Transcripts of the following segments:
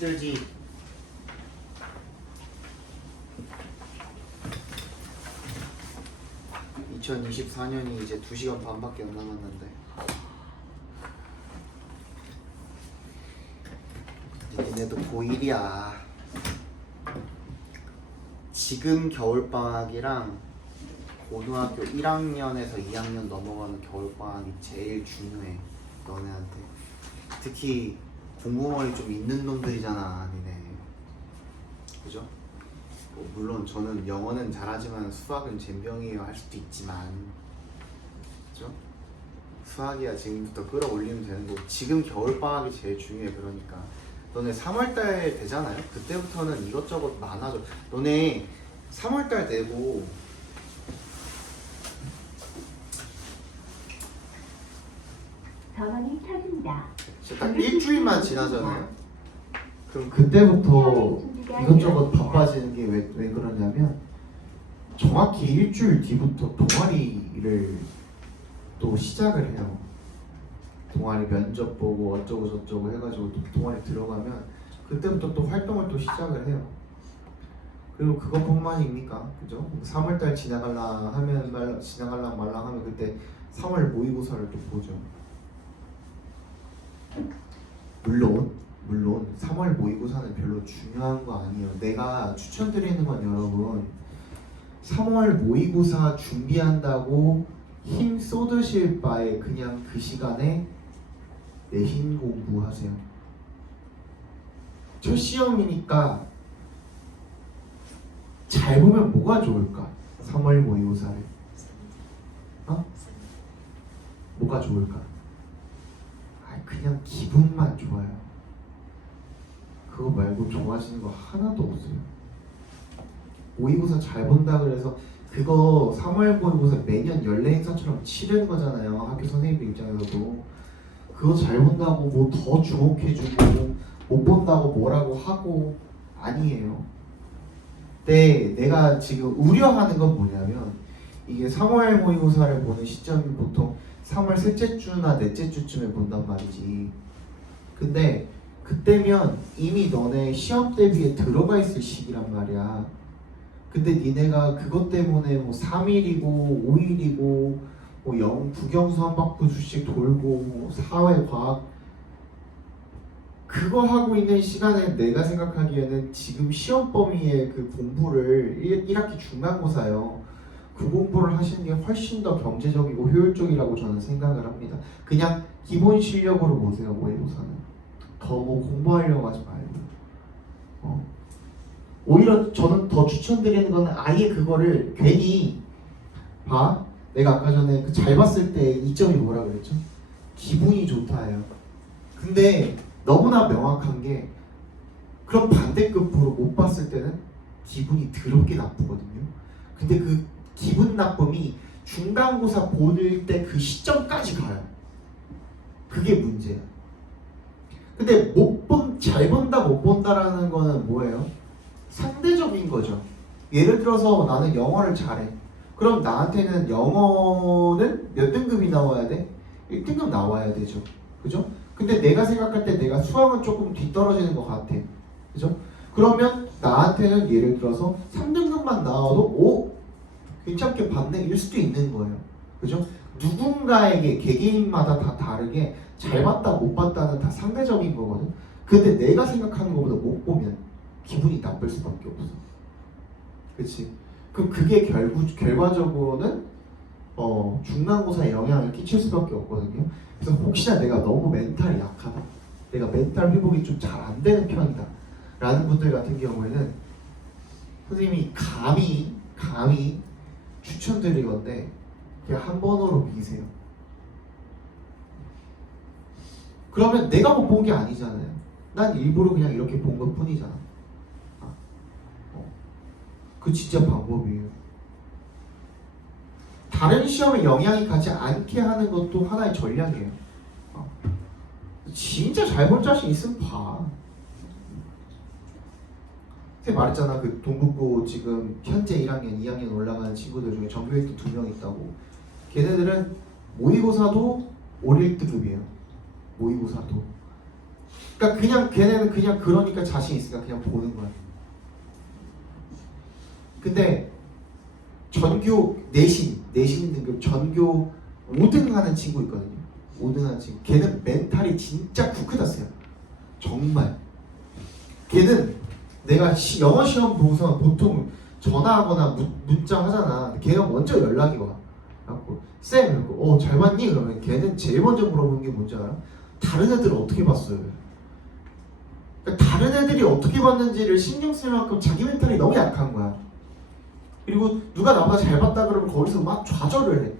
힘들지. 2024년이 이제 2시간 반밖에 안 남았는데 이제 니네도 고1이야. 지금 겨울방학이랑 고등학교 1학년에서 2학년 넘어가는 겨울방학이 제일 중요해 너네한테. 특히 공부머리 좀 있는 놈들이잖아 니네. 그죠? 뭐 물론 저는 영어는 잘하지만 수학은 젬병이에요 할 수도 있지만, 그죠? 수학이야 지금부터 끌어올리면 되는 거고, 지금 겨울방학이 제일 중요해. 그러니까 너네 3월달 되잖아요? 그때부터는 이것저것 많아져. 너네 3월달 되고 전원이 켜진다. 진짜 딱 일주일만 지나잖아요? 그럼 그때부터 이것저것 바빠지는 게 왜 그러냐면, 정확히 일주일 뒤부터 동아리를 또 시작을 해요. 동아리 면접 보고 어쩌고 저쩌고 해가지고 또 동아리 들어가면 그때부터 또 활동을 또 시작을 해요. 그리고 그것뿐만입니까? 그죠? 3월달 지나갈라 하면 지나갈라 말라 하면 그때 3월 모의고사를 또 보죠. 물론 3월 모의고사는 별로 중요한 거 아니에요. 내가 추천드리는 건 여러분, 3월 모의고사 준비한다고 힘 쏟으실 바에 그냥 그 시간에 내신 공부하세요. 첫 시험이니까 잘 보면 뭐가 좋을까? 3월 모의고사를 뭐가 좋을까? 그냥 기분만 좋아요. 그거 말고 좋아지는 거 하나도 없어요. 모의고사 잘 본다 그래서 그거 3월 모의고사 매년 연례 행사처럼 치르는 거잖아요. 학교 선생님들 입장에서도 그거 잘 본다고 뭐 더 주목해주고 못 본다고 뭐라고 하고 아니에요. 근데 내가 지금 우려하는 건 뭐냐면, 이게 3월 모의고사를 보는 시점이 보통 3월 셋째 주나 넷째 주쯤에 본단 말이지. 근데 그때면 이미 너네 시험 대비에 들어가 있을 시기란 말이야. 근데 니네가 그것 때문에 뭐 3일이고 5일이고 뭐 국영수 한 바퀴씩 돌고 뭐 사회 과학 그거 하고 있는 시간에 내가 생각하기에는 지금 시험 범위의 그 공부를 1학기 중간고사요. 그 공부를 하시는 게 훨씬 더 경제적이고 효율적이라고 저는 생각을 합니다. 그냥 기본 실력으로 보세요. 모의고사는 더 뭐 공부하려고 하지 말고. 오히려 저는 더 추천드리는 거는 아예 그거를 괜히 내가 아까 전에 그 잘 봤을 때 이점이 뭐라 그랬죠? 기분이 좋다예요. 근데 너무나 명확한 게, 그럼 반대급부로 못 봤을 때는 기분이 더럽게 나쁘거든요. 근데 그 기분 나쁨이 중간고사 보낼 때 그 시점까지 가요. 그게 문제야. 근데 잘 본다 못 본다라는 거는 뭐예요? 상대적인 거죠. 예를 들어서 나는 영어를 잘해. 그럼 나한테는 영어는 몇 등급이 나와야 돼? 1등급 나와야 되죠. 그죠? 근데 내가 생각할 때 내가 수학은 조금 뒤떨어지는 것 같아. 그죠? 그러면 나한테는 예를 들어서 3등급만 나와도 괜찮게 봤네 일 수도 있는 거예요. 그죠? 누군가에게 개개인마다 다 다르게 잘 봤다 못 봤다는 다 상대적인 거거든. 근데 내가 생각하는 것보다 못 보면 기분이 나쁠 수밖에 없어. 그치? 그럼 그게 결과적으로는 중간고사에 영향을 끼칠 수밖에 없거든요. 그래서 혹시나 내가 너무 멘탈이 약하다, 내가 멘탈 회복이 좀 잘 안 되는 편이다 라는 분들 같은 경우에는 선생님이 감히 추천드리건데 그냥 한 번으로 미세요. 그러면 내가 못 본 게 아니잖아요. 난 일부러 그냥 이렇게 본 것 뿐이잖아. 그 진짜 방법이에요. 다른 시험에 영향이 가지 않게 하는 것도 하나의 전략이에요. 진짜 잘 볼 자신 있으면 봐. 제가 말했잖아. 그 동국고 지금 현재 1학년, 2학년 올라가는 친구들 중에 전교 1등 2명 있다고. 걔네들은 모의고사도 올 1등급이에요. 모의고사도. 그러니까 그냥 걔네는 그냥 그러니까 자신 있으니까 그냥 보는 거야. 근데 전교 내신 등급 전교 5등 하는 친구 있거든요. 5등 하는 친구. 걔는 멘탈이 진짜 쿠크다스야. 정말. 걔는 내가 영어 시험 보고서 보통 전화하거나 문자 하잖아. 걔가 먼저 연락이 와. 그래갖고 쌤, 잘 봤니? 그러면 걔는 제일 먼저 물어보는 게 뭔지 알아? 다른 애들은 어떻게 봤어요? 그러니까 다른 애들이 어떻게 봤는지를 신경 쓸 만큼 자기 멘탈이 너무 약한 거야. 그리고 누가 나보다 잘 봤다 그러면 거기서 막 좌절을 해.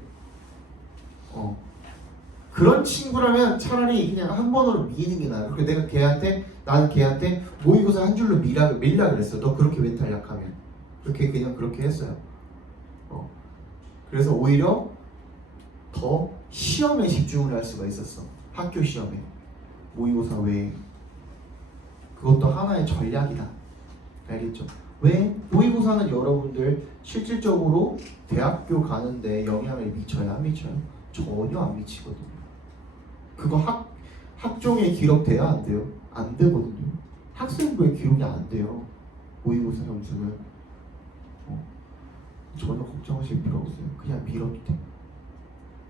그런 친구라면 차라리 그냥 한 번으로 미는 게 나아. 그래서 나는 걔한테 모의고사 한 줄로 밀라 그랬어. 너 그렇게 멘탈 약하면. 그렇게 했어요. 그래서 오히려 더 시험에 집중을 할 수가 있었어. 학교 시험에. 모의고사 외에. 그것도 하나의 전략이다. 알겠죠? 왜? 모의고사는 여러분들 실질적으로 대학교 가는데 영향을 미쳐요? 안 미쳐요? 전혀 안 미치거든요. 그거 학종에 기록돼야 안 돼요? 안 되거든요. 학생부에 기록이 안 돼요. 모의고사 점수는. 전혀 걱정하실 필요 없어요. 그냥 밀어도 돼.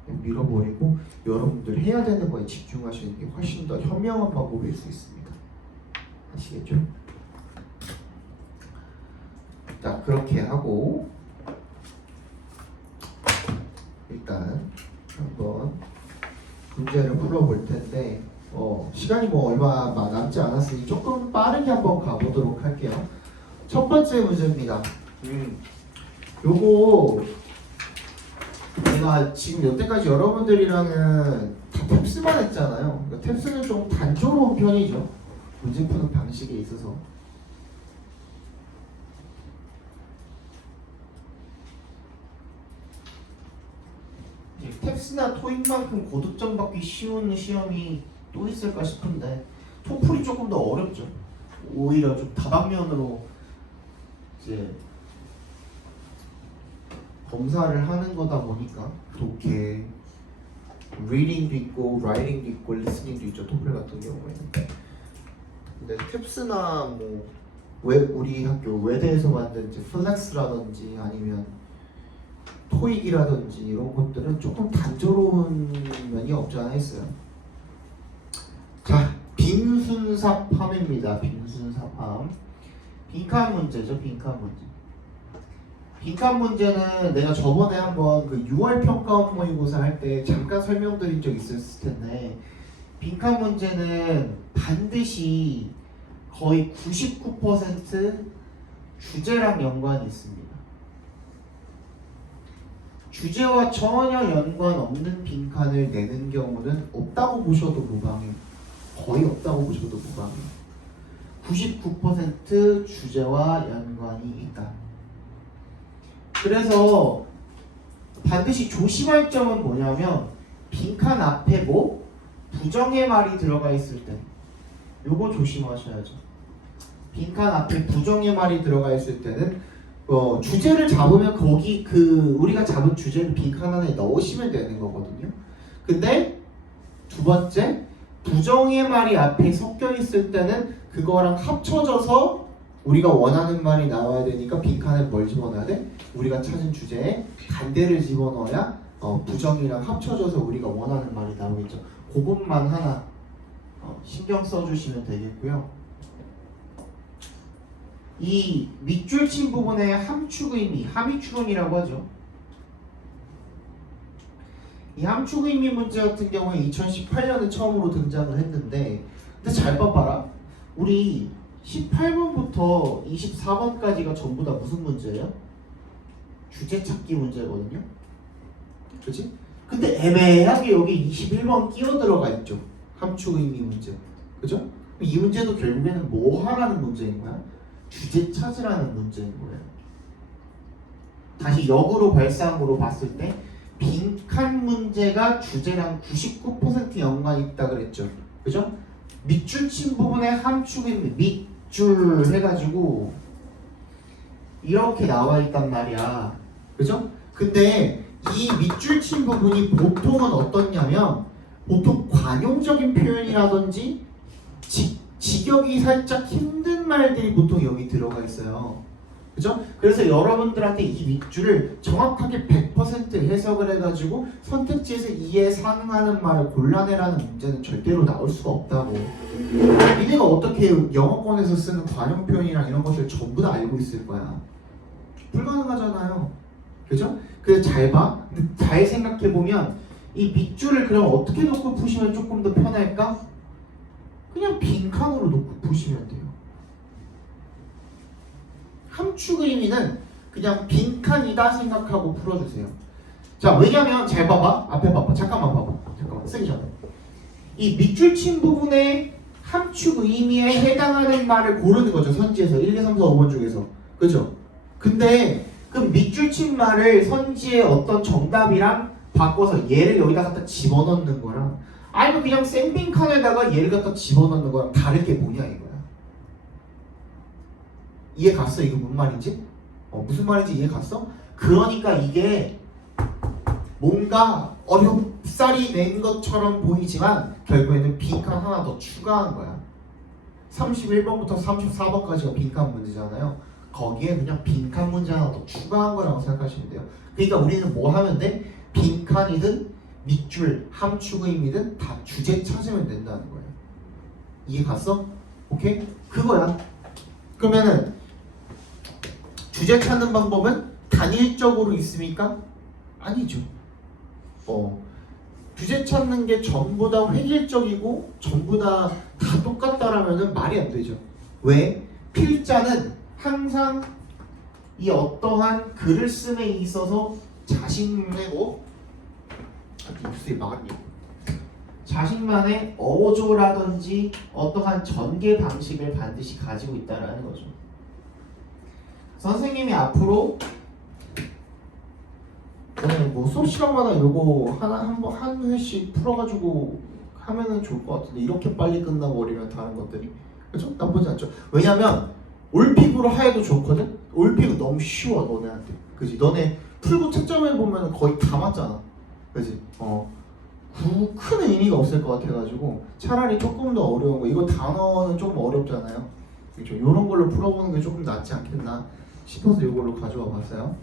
그냥 밀어버리고 여러분들 해야 되는 거에 집중하시는 게 훨씬 더 현명한 방법일 수 있습니다. 아시겠죠? 자, 그렇게 하고 일단 한번 문제를 풀어볼 텐데 시간이 뭐 얼마 남지 않았으니 조금 빠르게 한번 가보도록 할게요. 첫 번째 문제입니다. 요거 내가 지금 여태까지 여러분들이랑은 다 탭스만 했잖아요. 그러니까 탭스는 좀 단조로운 편이죠. 문제 푸는 방식에 있어서. 탭스나 토익만큼 고득점 받기 쉬운 시험이 또 있을까 싶은데 토플이 조금 더 어렵죠. 오히려 좀 다방면으로 이제 검사를 하는 거다 보니까 독해, 리딩도 있고, 라이팅도 있고, 리스닝도 있죠. 토플 같은 경우에는. 근데 탭스나 우리 학교 외대에서 만든 이제 플렉스라든지 아니면 토익이라든지 이런 것들은 조금 단조로운 면이 없지 않아 있어요. 자, 빈순사팜입니다. 빈순사팜. 빈칸 문제죠. 빈칸 문제. 빈칸 문제는 내가 저번에 한번 그 6월 평가원 모의고사 할 때 잠깐 설명드린 적 있었을 텐데 빈칸 문제는 반드시 거의 99% 주제랑 연관이 있습니다. 주제와 전혀 연관 없는 빈칸을 내는 경우는 없다고 보셔도 무방해요. 거의 없다고 보셔도 무방해요. 99% 주제와 연관이 있다. 그래서 반드시 조심할 점은 뭐냐면 빈칸 앞에 부정의 말이 들어가 있을 때 요거 조심하셔야죠. 빈칸 앞에 부정의 말이 들어가 있을 때는 주제를 잡으면 거기 우리가 잡은 주제를 빈칸 안에 넣으시면 되는 거거든요. 근데 두 번째, 부정의 말이 앞에 섞여 있을 때는 그거랑 합쳐져서 우리가 원하는 말이 나와야 되니까 빈칸에 뭘 집어넣어야 돼? 우리가 찾은 주제에 반대를 집어넣어야 부정이랑 합쳐져서 우리가 원하는 말이 나오겠죠. 그것만 하나 신경 써주시면 되겠고요. 이 밑줄 친 부분의 함축 의미, 함의추론이라고 하죠. 이 함축 의미 문제 같은 경우에 2018년에 처음으로 등장을 했는데 근데 잘 봐봐라. 우리 18번부터 24번까지가 전부 다 무슨 문제예요? 주제 찾기 문제거든요. 그치? 근데 애매하게 여기 21번 끼어 들어가 있죠. 함축 의미 문제. 그죠? 이 문제도 결국에는 뭐 하라는 문제인 거야? 주제 찾으라는 문제인 거예요. 다시 역으로 발상으로 봤을 때 빈칸 문제가 주제랑 99% 연관이 있다 그랬죠. 그죠? 밑줄 친 부분에 함축인 밑줄 해가지고 이렇게 나와 있단 말이야. 그죠? 근데 이 밑줄 친 부분이 보통은 어떻냐면 보통 관용적인 표현이라든지 직역이 살짝 힘든 말들이 보통 여기 들어가 있어요. 그죠? 그래서 여러분들한테 이 밑줄을 정확하게 100% 해석을 해가지고 선택지에서 이에 상응하는 말을 골라내라는 문제는 절대로 나올 수가 없다고. 니네가 어떻게 영어권에서 쓰는 관용 표현이랑 이런 것들 전부 다 알고 있을 거야. 불가능하잖아요. 그죠? 그래서 잘 봐. 근데 잘 생각해보면 이 밑줄을 그럼 어떻게 놓고 푸시면 조금 더 편할까? 그냥 빈칸으로 놓고 푸시면 돼요. 함축 의미는 그냥 빈칸이다 생각하고 풀어주세요. 자, 왜냐면 잘 봐봐. 앞에 봐봐. 잠깐만 봐봐. 잠깐만 쓰기 전에. 이 밑줄 친 부분에 함축 의미에 해당하는 말을 고르는 거죠. 선지에서 1, 2, 3, 4, 5번 중에서. 그죠? 근데 그 밑줄 친 말을 선지의 어떤 정답이랑 바꿔서 얘를 여기다 갖다 집어넣는 거랑 아니면 그냥 생빈칸에다가 얘를 갖다 집어넣는 거랑 다를 게 뭐냐 이거야. 이해 갔어? 이게 무슨 말인지? 무슨 말인지 이해 갔어? 그러니까 이게 뭔가 어렵사리 낸 것처럼 보이지만 결국에는 빈칸 하나 더 추가한 거야. 31번부터 34번까지가 빈칸 문제잖아요. 거기에 그냥 빈칸 문제 하나 더 추가한 거라고 생각하시면 돼요. 그러니까 우리는 뭐 하면 돼? 빈칸이든 밑줄, 함축 의미든 다 주제 찾으면 된다는 거예요. 이해 갔어? 오케이? 그거야. 그러면은 주제 찾는 방법은 단일적으로 있습니까? 아니죠. 주제 찾는 게 전부 다 획일적이고 전부 다 똑같다라면은 말이 안 되죠. 왜? 필자는 항상 이 어떠한 글을 씀에 있어서 자신만의 어조라든지 어떠한 전개 방식을 반드시 가지고 있다라는 거죠. 선생님이 앞으로 뭐 수업 시간마다 요거 한 회씩 풀어가지고 하면은 좋을 것 같은데 이렇게 빨리 끝나버리면 다른 것들이 그렇죠? 나쁘지 않죠. 왜냐면 올픽으로 하여도 좋거든. 올픽은 너무 쉬워 너네한테. 그지? 너네 풀고 채점해 보면 거의 다 맞잖아. 그지? 큰 의미가 없을 것 같아가지고 차라리 조금 더 어려운 거. 이거 단어는 조금 어렵잖아요. 그렇죠? 이런 걸로 풀어보는 게 조금 낫지 않겠나 싶어서 이걸로 가져와 봤어요.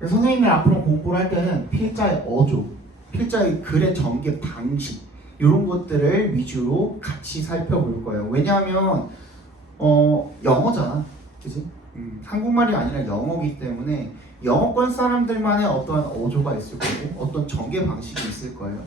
선생님이 앞으로 공부를 할 때는 필자의 어조, 필자의 글의 전개 방식 이런 것들을 위주로 같이 살펴볼 거예요. 왜냐하면 영어잖아, 그지? 한국말이 아니라 영어이기 때문에 영어권 사람들만의 어떤 어조가 있을 거고 어떤 전개 방식이 있을 거예요.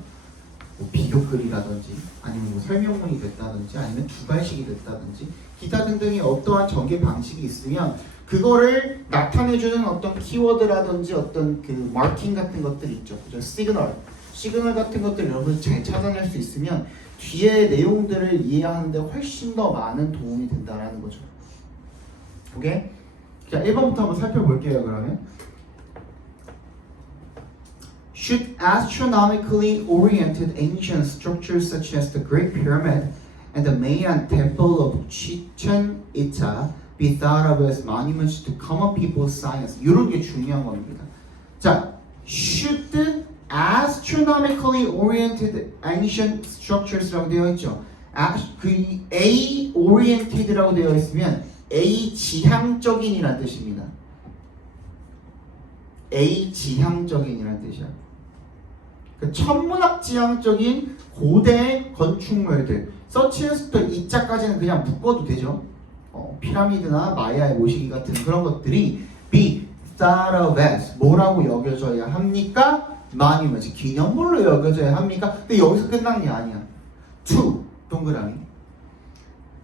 뭐 비교글이라든지 아니면 뭐 설명문이 됐다든지 아니면 두발식이 됐다든지 기타 등등의 어떠한 전개 방식이 있으면 그거를 나타내주는 어떤 키워드라든지 어떤 그 마킹 같은 것들이 있죠. 그죠? 시그널 같은 것들 여러분 잘 찾아낼 수 있으면 뒤에 내용들을 이해하는데 훨씬 더 많은 도움이 된다라는 거죠. 오케이? 자, 1번부터 한번 살펴볼게요. 그러면 Should astronomically oriented ancient structures such as the Great Pyramid and the Mayan Temple of Chichen Itza be thought of as monuments to common people's science? 이런 게 중요한 겁니다. 자, should astronomically oriented ancient structures라고 되어 있죠. 그 A oriented라고 되어 있으면 A 지향적인이란 뜻입니다. A 지향적인이란 뜻이야. 그 천문학 지향적인 고대 건축물들 서치에서부터 이자까지는 그냥 묶어도 되죠. 피라미드나 마야의 모시기 같은 그런 것들이 be thought of as 뭐라고 여겨져야 합니까? monuments 기념물로 여겨져야 합니까? 근데 여기서 끝난 게 아니야. to 동그라미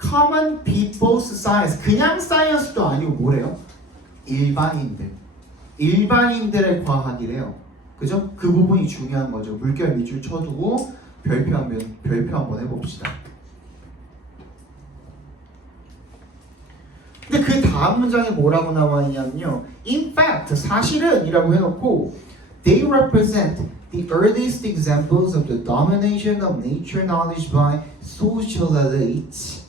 common people's science 그냥 science도 아니고 뭐래요? 일반인들의 과학이래요. 그죠? 그 부분이 중요한 거죠. 물결 밑줄 쳐두고 별표 한번 해봅시다. 근데 그 다음 문장에 뭐라고 나와 있냐면요. In fact, 사실은 이라고 해놓고 They represent the earliest examples of the domination of nature knowledge by social elites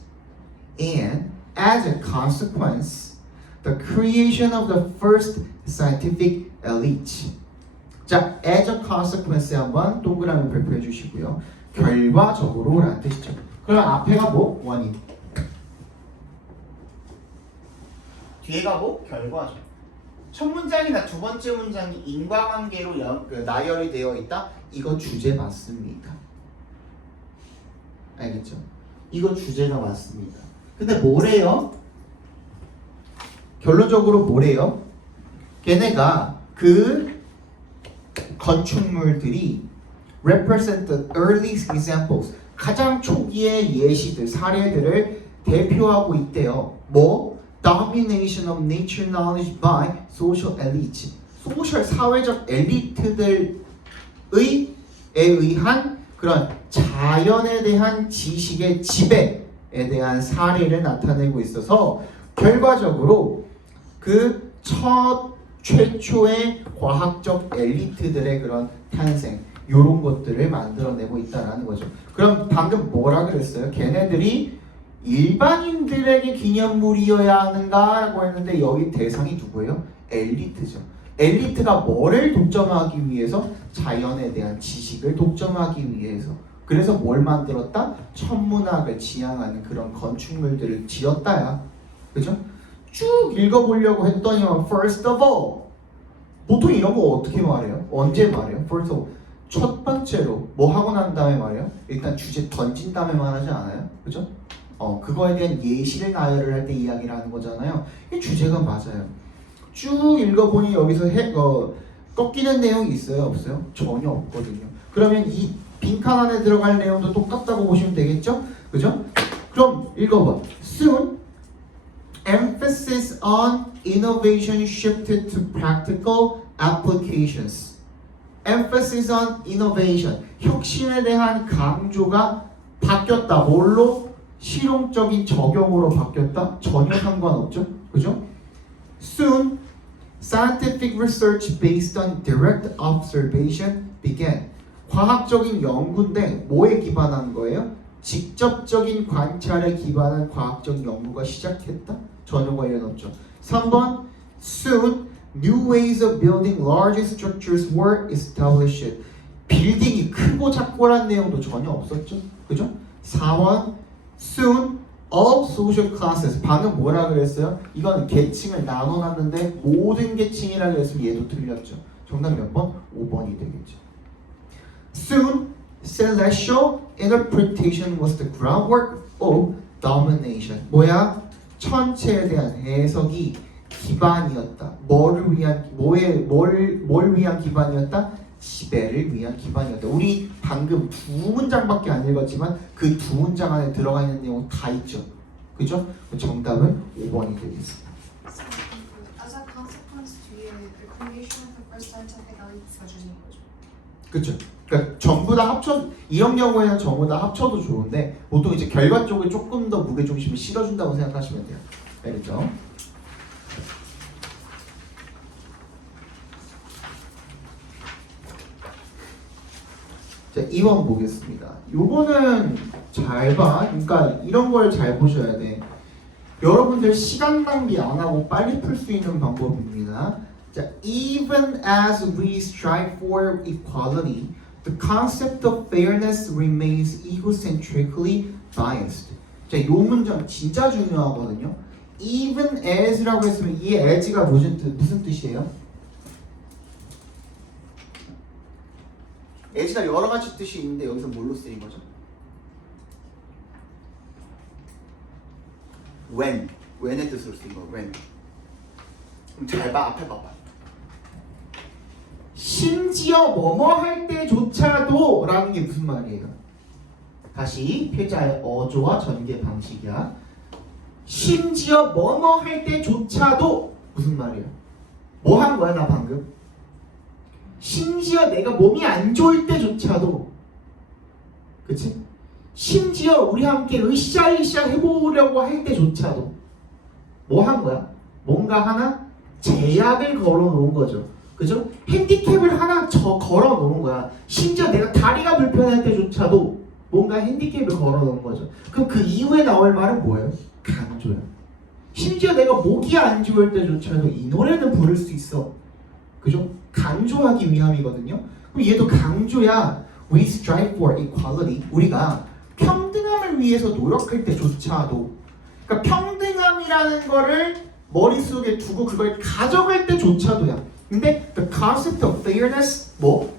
and as a consequence, the creation of the first scientific elite. 자, as a consequence 한번 동그라미 발표해 주시고요. 결과적으로 라는 뜻이죠. 그럼 앞에가 뭐? 원인. 뒤에가 뭐? 결과죠. 첫 문장이나 두 번째 문장이 인과관계로 나열이 되어 있다? 이거 주제 맞습니다. 알겠죠? 이거 주제가 맞습니다. 근데 뭐래요? 결론적으로 뭐래요? 걔네가 그 건축물들이 represent the early examples, 가장 초기의 예시들, 사례들을 대표하고 있대요. 뭐? Domination of nature knowledge by social elites. 소셜 사회적 엘리트들에 의한 그런 자연에 대한 지식의 지배에 대한 사례를 나타내고 있어서 결과적으로 그 최초의 과학적 엘리트들의 그런 탄생 이런 것들을 만들어내고 있다라는 거죠. 그럼 방금 뭐라 그랬어요? 걔네들이 일반인들에게 기념물이어야 하는가라고 했는데 여기 대상이 누구예요? 엘리트죠. 엘리트가 뭐를 독점하기 위해서? 자연에 대한 지식을 독점하기 위해서. 그래서 뭘 만들었다? 천문학을 지향하는 그런 건축물들을 지었다야. 그죠? 쭉 읽어보려고 했더니만 first of all, 보통 이런 거 어떻게 말해요? 언제 말해요? first of all, 첫 번째로 뭐 하고 난 다음에 말해요? 일단 주제 던진 다음에 말하지 않아요? 그죠? 그거에 대한 예시를 나열을 할 때 이야기를 하는 거잖아요. 이 주제가 맞아요. 쭉 읽어보니 여기서 꺾이는 내용이 있어요? 없어요? 전혀 없거든요. 그러면 이 빈칸 안에 들어갈 내용도 똑같다고 보시면 되겠죠? 그죠? 그럼 읽어봐. Soon, emphasis on innovation shifted to practical applications. Emphasis on innovation. 혁신에 대한 강조가 바뀌었다. 뭘로? 실용적인 적용으로 바뀌었다? 전혀 상관없죠. 그죠? Soon, scientific research based on direct observation began. 과학적인 연구인데 뭐에 기반한 거예요? 직접적인 관찰에 기반한 과학적 연구가 시작했다? 전혀 관련 없죠. 3번, soon, new ways of building large structures were established. 빌딩이 크고 작고란 내용도 전혀 없었죠. 그죠? 4번, soon all social classes. 방금 뭐라 그랬어요? 이건 계층을 나눠놨는데 모든 계층이라 그랬으면 얘도 틀렸죠. 정답 몇 번? 5번이 되겠죠. Soon, celestial interpretation was the groundwork of domination. 뭐야? 천체에 대한 해석이 기반이었다. 뭘 위한 기반이었다? 지배를 위한 기반이었다. 우리 방금 두 문장밖에 안 읽었지만 그 두 문장 안에 들어가 있는 내용 다 있죠. 그죠? 정답은 5번이 되겠습니다. As a consequence 뒤에 the creation of the first scientific elites 가주신 거죠. 그렇죠. 그러니까 전부 다 합쳐 이런 경우에는 전부 다 합쳐도 좋은데 보통 이제 결과 쪽에 조금 더 무게 중심을 실어준다고 생각하시면 돼요. 알겠죠? 자, 2번 보겠습니다. 요거는 잘 봐. 그러니까 이런 걸 잘 보셔야 돼. 여러분들 시간 낭비 안 하고 빨리 풀 수 있는 방법입니다. 자, even as we strive for equality, the concept of fairness remains egocentrically biased. 자, 요 문장 진짜 중요하거든요. even as라고 했으면 이 as가 무슨 뜻이에요? as가 여러 가지 뜻이 있는데 여기서 뭘로 쓰인 거죠? when의 뜻으로 쓰인 거. when. 그럼 잘 봐. 앞에 봐봐. 심지어 뭐뭐 할 때조차도 라는 게 무슨 말이에요? 다시 필자의 어조와 전개 방식이야. 심지어 뭐뭐 할 때조차도 무슨 말이에요? 뭐 한 거야 나 방금? 심지어 내가 몸이 안 좋을 때조차도, 그치? 심지어 우리 함께 으쌰으쌰 해보려고 할 때조차도 뭐 한 거야? 뭔가 하나 제약을 걸어놓은 거죠. 그죠? 핸디캡을 하나 걸어놓은 거야. 심지어 내가 다리가 불편할 때조차도 뭔가 핸디캡을 걸어놓은 거죠. 그럼 그 이후에 나올 말은 뭐예요? 강조야. 심지어 내가 목이 안 좋을 때조차도 이 노래는 부를 수 있어. 그죠? 강조하기 위함이거든요. 그럼 얘도 강조야. We strive for equality. 우리가 평등함을 시간을 위해서 노력할 때조차도 그러니까 평등함이라는 거를 머릿속에 두고 그걸 가져갈 때조차도야. 근데 the concept of fairness 뭐?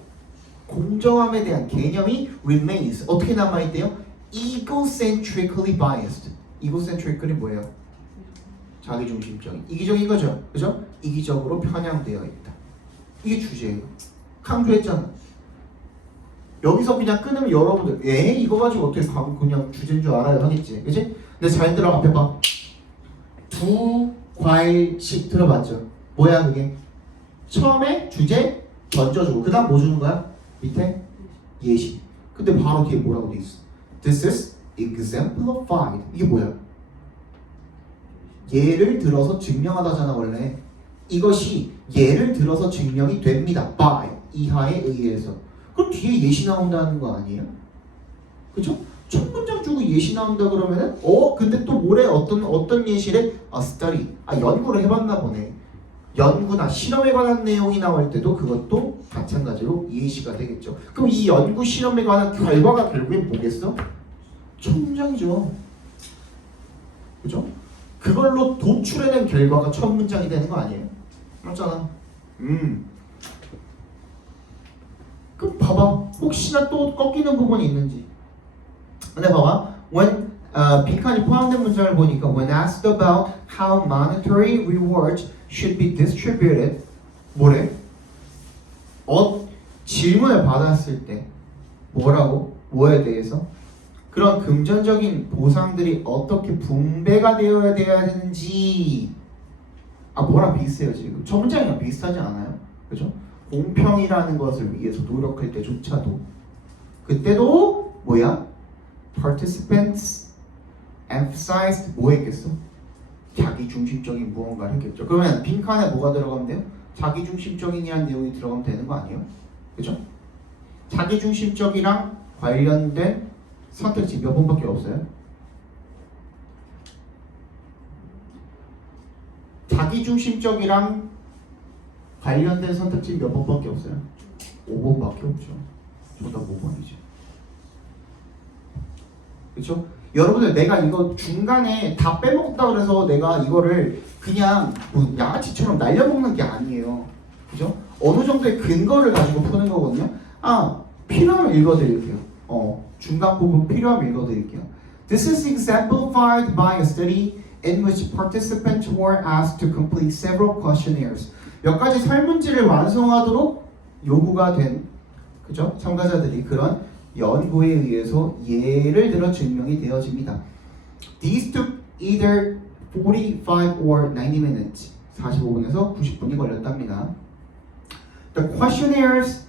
공정함에 대한 개념이 remains 어떻게 남아있대요? egocentrically biased. egocentrically 뭐예요? 자기중심적인 이기적인 거죠. 그죠? 이기적으로 편향되어 있다. 이게 주제예요. 강조했잖아. 여기서 그냥 끊으면 여러분들 이거 가지고 어떻게 그냥 주제인 줄 알아요 하겠지. 그치? 근데 잘 들어 앞에 봐. 두 과일씩 들어봤죠. 뭐야 그게? 처음에 주제 던져주고 그 다음 뭐 주는 거야? 밑에 예시. 근데 바로 뒤에 뭐라고 돼 있어? This is exemplified. 이게 뭐야? 예를 들어서 증명하다잖아 원래. 이것이 예를 들어서 증명이 됩니다. by 이하에 의해서. 그럼 뒤에 예시 나온다는 거 아니에요? 그죠? 첫 문장 주고 예시 나온다 그러면은 근데 또 뭐래? 어떤 예시래? study. 연구를 해봤나 보네. 연구나 실험에 관한 내용이 나올 때도 그것도 마찬가지로 예시가 되겠죠. 그럼 이 연구 실험에 관한 결과가 결국엔 뭐겠어? 첫 문장이죠. 그죠? 그걸로 도출해낸 결과가 첫 문장이 되는 거 아니에요? 맞잖아. 그럼 봐봐. 혹시나 또 꺾이는 부분이 있는지. 근데 봐봐. When 빈칸이 포함된 문장을 보니까 when asked about how monetary rewards should be distributed 뭐래? 질문을 받았을 때 뭐라고? 뭐에 대해서? 그런 금전적인 보상들이 어떻게 분배가 되어야 되는지 뭐랑 비슷해요 지금. 저 문장이랑 비슷하지 않아요? 그죠? 공평이라는 것을 위해서 노력할 때조차도 그때도 뭐야? Participants emphasized 뭐 했겠어? 자기중심적인 무언가를 했겠죠. 그러면 빈칸에 뭐가 들어가면 돼요? 자기중심적인이라는 내용이 들어가면 되는 거 아니에요? 그죠? 자기중심적이랑 관련된 선택지 몇 번밖에 없어요? 자기중심적이랑 관련된 선택지 몇 번밖에 없어요? 5번밖에 없죠. 정답 5번이죠. 그렇죠? 여러분들 내가 이거 중간에 다 빼먹었다 그래서 내가 이거를 그냥 뭐 양아치처럼 날려먹는 게 아니에요. 그죠? 어느 정도의 근거를 가지고 푸는 거거든요. 필요하면 읽어드릴게요. 중간 부분 필요하면 읽어드릴게요. This is exemplified by a study in which participants were asked to complete several questionnaires. 몇 가지 설문지를 완성하도록 요구가 된 그죠? 참가자들이 그런 연구에 의해서 예를 들어 증명이 되어집니다. These took either 45 or 90 minutes. 45분에서 90분이 걸렸답니다. The questionnaires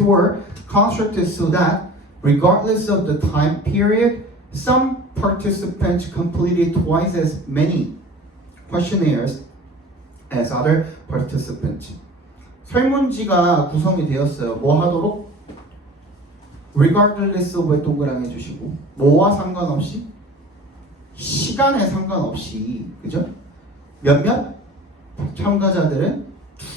were constructed so that regardless of the time period, some participants completed twice as many questionnaires as other participants. 설문지가 구성이 되었어요. 뭐 하도록? regardless of에 동그라미 해주시고 뭐와 상관없이? 시간에 상관없이 그죠? 몇몇 참가자들은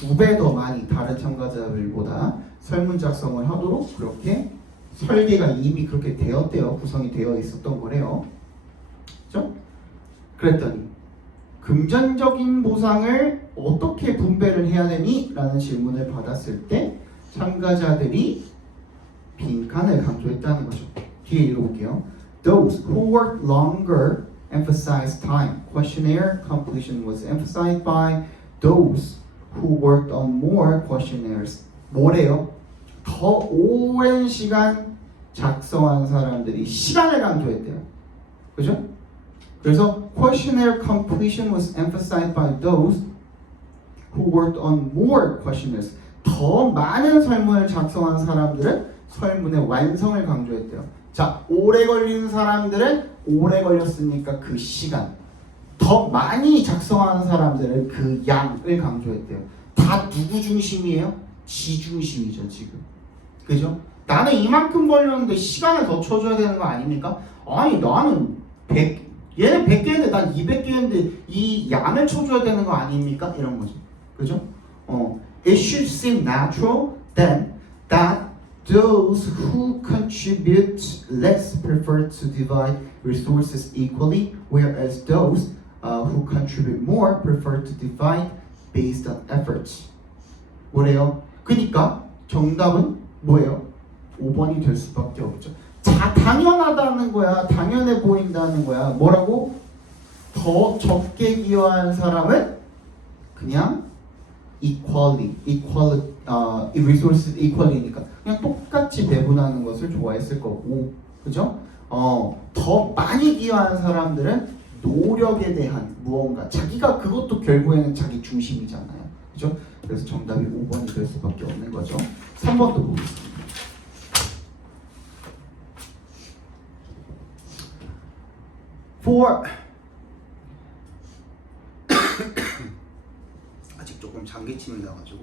2배 더 많이 다른 참가자들보다 설문 작성을 하도록 그렇게 설계가 이미 그렇게 되었대요. 구성이 되어 있었던 거래요. 그죠? 그랬더니 금전적인 보상을 어떻게 분배를 해야 되니? 라는 질문을 받았을 때 참가자들이 빈칸을 강조했다는 거죠. 뒤에 읽어볼게요. Those who worked longer emphasized time. Questionnaire completion was emphasized by those who worked on more questionnaires. 뭐래요? 더 오랜 시간 작성한 사람들이 시간을 강조했대요. 그죠? 그래서 questionnaire completion was emphasized by those who worked on more questionnaires. 더 많은 설문을 작성한 사람들은 설문의 완성을 강조했대요. 자, 오래 걸린 사람들은 오래 걸렸으니까 그 시간. 더 많이 작성하는 사람들은 그 양을 강조했대요. 다 누구 중심이에요? 지 중심이죠, 지금. 그죠? 나는 이만큼 걸렸는데 시간을 더 쳐줘야 되는 거 아닙니까? 아니, 나는 100, 얘는 100개인데 난 200개인데 이 양을 쳐줘야 되는 거 아닙니까? 이런 거죠. 그죠? It should seem natural then that those who contribute less prefer to divide resources equally, whereas those who contribute more prefer to divide based on efforts. 뭐래요? 그러니까 정답은 뭐예요? 5번이 될 수밖에 없죠. 자, 당연하다는 거야. 당연해 보인다는 거야. 뭐라고? 더 적게 기여한 사람은 그냥 resources equally니까 그냥 똑같이 배분하는 것을 좋아했을 거고, 그죠? 더 많이 기여한 사람들은 노력에 대한 무언가, 자기가 그것도 결국에는 자기 중심이잖아요, 그죠? 그래서 정답이 5번이 될 수밖에 없는 거죠. 3번도 보겠습니다. For 아직 조금 장기침이 나가지고.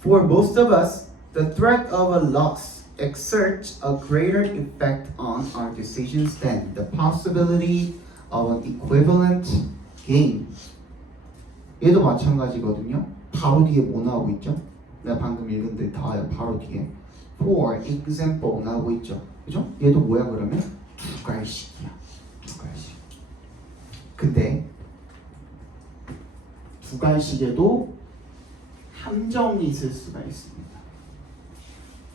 For most of us, the threat of a loss exerts a greater effect on our decisions than the possibility of an equivalent gain. 얘도 마찬가지거든요. 바로 뒤에 뭐 나오고 있죠? 내가 방금 읽은 데 다요. 바로 뒤에 for example 나오고 있죠. 그죠? 얘도 뭐야 그러면? 두괄식이야. 두괄식. 근데 두괄식에도 함정이 있을 수가 있습니다.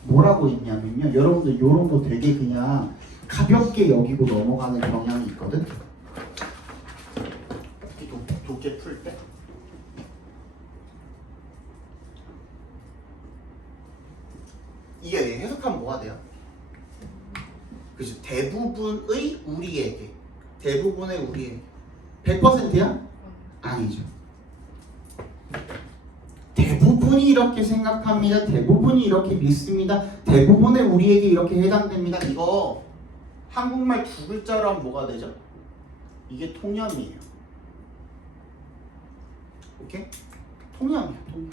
뭐라고 있냐면요. 여러분들 이런 거 되게 그냥 가볍게 여기고 넘어가는 경향이 있거든. 독재 풀 때. 이게 해석하면 뭐가 돼요? 그죠? 대부분의 우리에게. 대부분의 우리에게. 100%야? 아니죠. 대부분이 이렇게 생각합니다. 대부분이 이렇게 믿습니다. 대부분의 우리에게 이렇게 해당됩니다. 이거 한국말 두 글자로 하면 뭐가 되죠? 이게 통념이에요. 오케이? 통념이에요. 통념.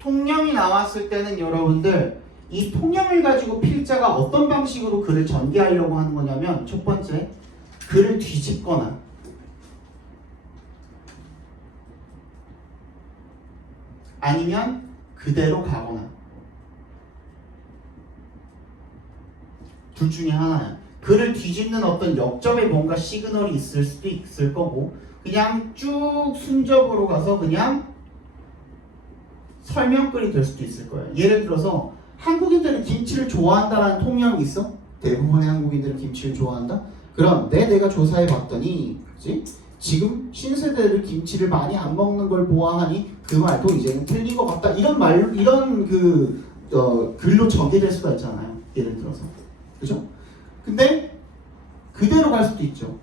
통념이 나왔을 때는 여러분들 이 통념을 가지고 필자가 어떤 방식으로 글을 전개하려고 하는 거냐면, 첫 번째, 글을 뒤집거나 아니면 그대로 가거나, 둘 중에 하나야. 글을 뒤집는 어떤 역점에 뭔가 시그널이 있을 수도 있을 거고, 그냥 쭉 순적으로 가서 그냥 설명글이 될 수도 있을 거예요. 예를 들어서 한국인들은 김치를 좋아한다라는 통념이 있어? 대부분의 한국인들은 김치를 좋아한다? 그럼 내가 조사해 봤더니, 그치? 지금 신세대를 김치를 많이 안 먹는 걸 보아하니 그 말도 이제는 틀린 것 같다. 이런 글로 전개될 수가 있잖아요. 예를 들어서, 그죠? 근데 그대로 갈 수도 있죠.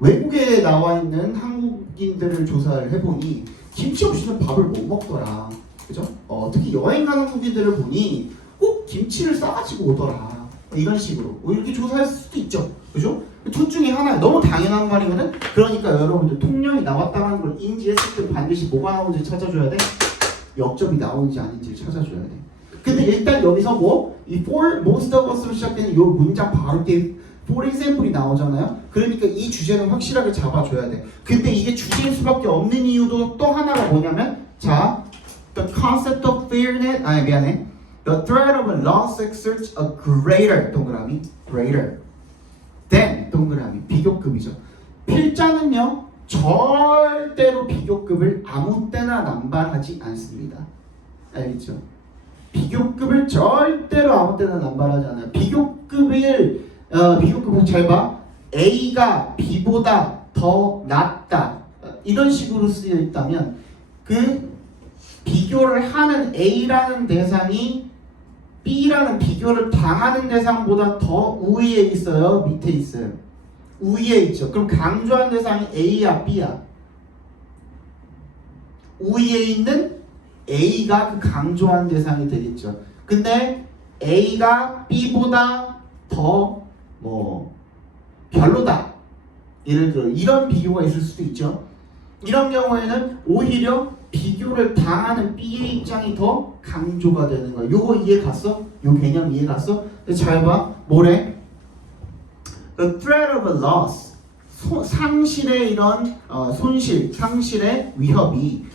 외국에 나와 있는 한국인들을 조사를 해보니 김치 없이는 밥을 못 먹더라. 그죠? 특히 여행 가는 한국인들을 보니 꼭 김치를 싸가지고 오더라. 이런 식으로 이렇게 조사했을 수도 있죠. 그죠? 둘 중에 하나야. 너무 당연한 말이거든. 그러니까 여러분들 통념이 나왔다는 걸 인지했을 때 반드시 뭐가 나오는지 찾아줘야 돼. 역점이 나오는지 아닌지를 찾아줘야 돼. 근데 일단 여기서 이 for most of us로 시작되는 이 문장 바로 뒤에 for example이 나오잖아요. 그러니까 이 주제는 확실하게 잡아줘야 돼. 근데 이게 주제일 수밖에 없는 이유도 또 하나가 뭐냐면, 자, the concept of fairness, the threat of a loss exerts a greater, 동그라미, greater than, 동그라미, 비교급이죠. 필자는요, 절대로 비교급을 아무 때나 남발하지 않습니다. 알겠죠? 비교급을 절대로 아무 때나 남발하지 않아요. 비교급을 잘 봐. A가 B보다 더 낫다. 이런 식으로 쓰여 있다면 그 비교를 하는 A라는 대상이 B라는 비교를 당하는 대상보다 더 우위에 있어요? 밑에 있어요? 우위에 있죠. 그럼 강조한 대상이 A야, B야? 우위에 있는 A가 그 강조한 대상이 되겠죠. 근데 A가 B보다 더 별로다. 예를 들어 이런 비교가 있을 수도 있죠. 이런 경우에는 오히려 비교를 당하는 B의 입장이 더 강조가 되는 거야. 요거 이해 갔어? 요 개념 이해 갔어? 잘 봐. 뭐래? The threat of a loss. 상실의 이런 손실, 상실의 위협이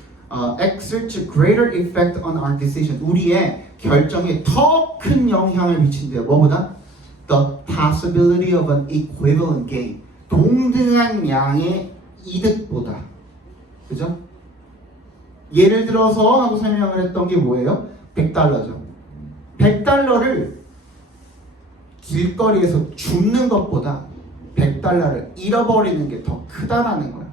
exerts a greater effect on our decision. 우리의 결정에 더 큰 영향을 미친대요. 뭐보다? The possibility of an equivalent gain. 동등한 양의 이득보다. 그죠? 예를 들어서 하고 설명을 했던 게 뭐예요? $100죠. $100를 길거리에서 줍는 것보다 $100를 잃어버리는 게 더 크다라는 거야.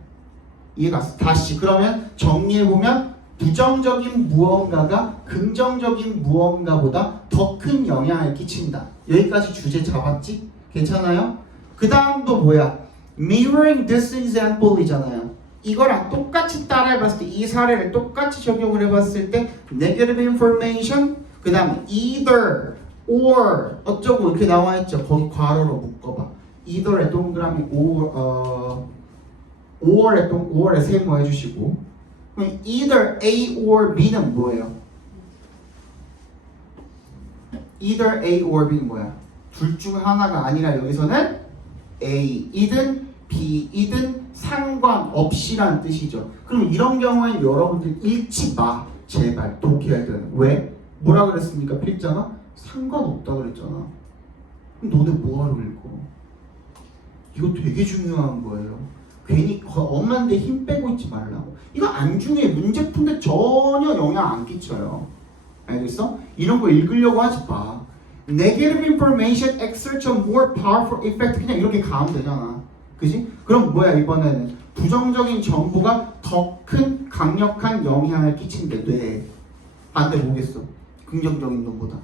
이해가? 다시 그러면 정리해보면 부정적인 무언가가 긍정적인 무언가보다 더 큰 영향을 끼친다. 여기까지 주제 잡았지? 괜찮아요? 그 다음도 뭐야? Mirroring this example 이잖아요. 이거랑 똑같이 따라해봤을 때 이 사례를 똑같이 적용을 해봤을 때 negative information 그 다음에 either or 어쩌고 이렇게 나와있죠. 거기 괄호로 묶어봐. either에 동그라미 or에 세모 해주시고 그럼 either A or B는 뭐예요? either A or B는 뭐야? 둘 중 하나가 아니라 여기서는 A이든 B이든 상관없이란 뜻이죠. 그럼 이런 경우에는 여러분들 읽지 마. 제발 독해할 때는. 왜? 뭐라 그랬습니까? 필자가? 상관없다 그랬잖아. 그럼 너네 뭐하러 읽어? 이거 되게 중요한 거예요. 괜히 엄마한테 힘 빼고 있지 말라고. 이거 안 중요해. 문제 푸는데 전혀 영향 안 끼쳐요. 알겠어? 이런 거 읽으려고 하지 마. Negative information exerts a more powerful effect. 그냥 이렇게 가면 되잖아. 그지? 그럼 뭐야 이번에는 부정적인 정보가 더 큰 강력한 영향을 끼친대. 뇌에. 반대 뭐겠어? 긍정적인 것보다.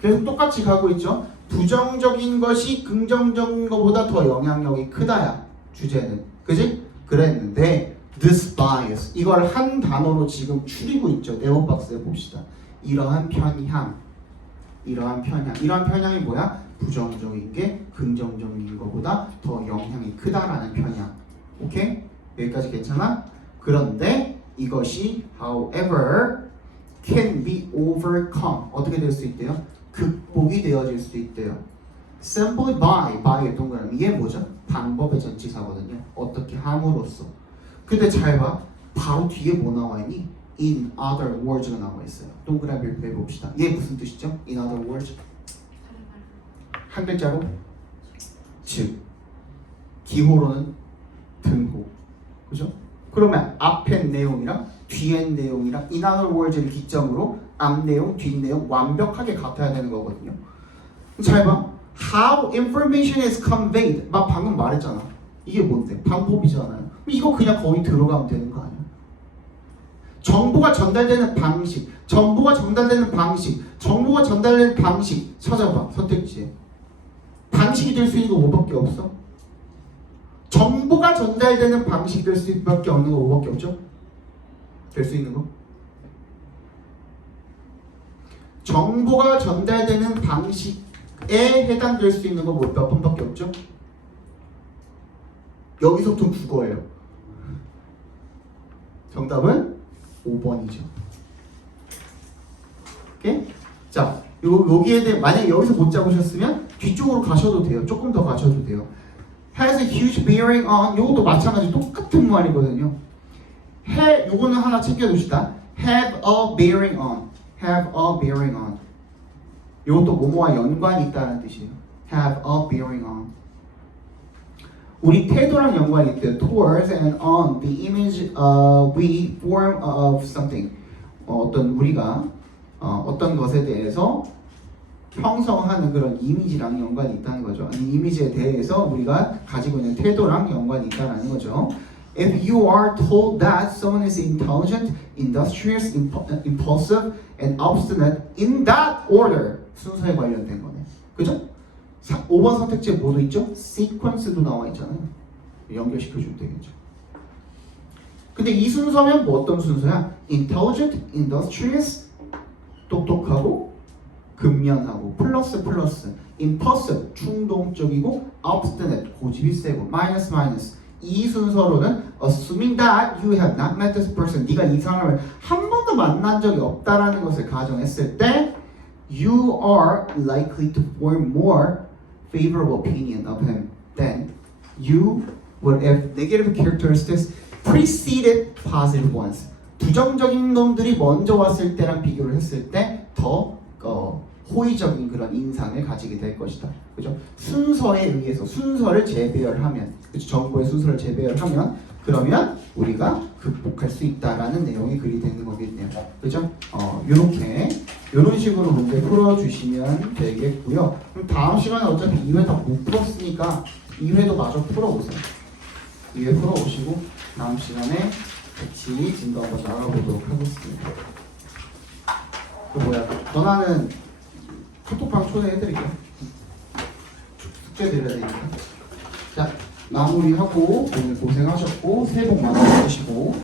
계속 똑같이 가고 있죠. 부정적인 것이 긍정적인 것보다 더 영향력이 크다야. 주제는. 그지? 그랬는데 this bias 이걸 한 단어로 지금 추리고 있죠. 네모박스에 봅시다. 이러한 편향. 이러한 편향이 뭐야? 부정적인 게 긍정적인 것보다 더 영향이 크다라는 편향. 오케이? 여기까지 괜찮아? 그런데 이것이 however can be overcome. 어떻게 될 수 있대요? 극복이 되어질 수 있대요. simply by의 동그라미. 이게 뭐죠? 방법의 전치사거든요. 어떻게 함으로써. 근데 잘 봐. 바로 뒤에 뭐 나와 있니? in other words가 나와 있어요. 동그라미를 해봅시다. 이게 무슨 뜻이죠? in other words. 한 글자로 즉 기호로는 등호. 그죠? 그러면 앞에 내용이랑 뒤에 내용이랑 in other words를 기점으로 앞 내용, 뒷 내용 완벽하게 같아야 되는 거거든요. 잘 봐. How information is conveyed. 막 방금 말했잖아. 이게 뭔데? 방법이잖아요. 이거 그냥 거기 들어가면 되는 거 아니야? 정보가 전달되는 방식, 정보가 전달되는 방식 찾아봐. 선택지에. 방식이 될 수 있는 거 뭐밖에 없어? 정보가 전달되는 방식이 될 수밖에 없는 거 뭐밖에 없죠? 될 수 있는 거? 정보가 전달되는 방식에 해당될 수 있는 거 몇 번밖에 없죠? 여기서부터 국어예요. 정답은 5번이죠. 오케이? 자, 여기에 대해 만약에 여기서 못 잡으셨으면 뒤쪽으로 가셔도 돼요. 조금 더 가셔도 돼요. has a huge bearing on. 요것도 마찬가지 똑같은 말이거든요. 요거는 하나 챙겨둡시다. have a bearing on. have a bearing on. 요것도 뭐뭐와 연관이 있다는 뜻이에요. have a bearing on. 우리 태도랑 연관이 있대요. Towards and on the image we form of something. 어떤 우리가 어떤 것에 대해서 형성하는 그런 이미지랑 연관이 있다는 거죠. 이 이미지에 대해서 우리가 가지고 있는 태도랑 연관이 있다는 거죠. If you are told that someone is intelligent, industrious, impulsive, and obstinate in that order, 순서에 관련된 거네. 그죠? 5번 선택지에 뭐도 있죠? sequence도 나와 있잖아요. 연결시켜주면 되겠죠. 근데 이 순서면 뭐 어떤 순서야? intelligent, industrious, 똑똑하고 근면하고 플러스 impulsive, 충동적이고 obstinate, 고집이 세고 마이너스 이 순서로는 assuming that you have not met this person, 네가 이 사람을 한 번도 만난 적이 없다라는 것을 가정했을 때 you are likely to form more favorable opinion of him than you would if negative characteristics preceded positive ones. 부정적인 놈들이 먼저 왔을 때랑 비교를 했을 때 더 호의적인 그런 인상을 가지게 될 것이다. 그죠? 순서에 의해서 순서를 재배열하면, 그죠? 정보의 순서를 재배열하면 그러면 우리가 극복할 수 있다라는 내용의 글이 되는 거겠네요. 그죠? 요런 식으로 문제 풀어주시면 되겠고요. 그럼 다음 시간에 어차피 2회 다 못 풀었으니까 2회도 마저 풀어보세요. 2회 풀어보시고 다음 시간에 같이 진도 한번 나가보도록 하겠습니다. 그 전화는 카톡방 초대해드릴게요. 숙제 드려야 되니까. 자, 마무리하고 오늘 고생하셨고 새해 복 많이 받으시고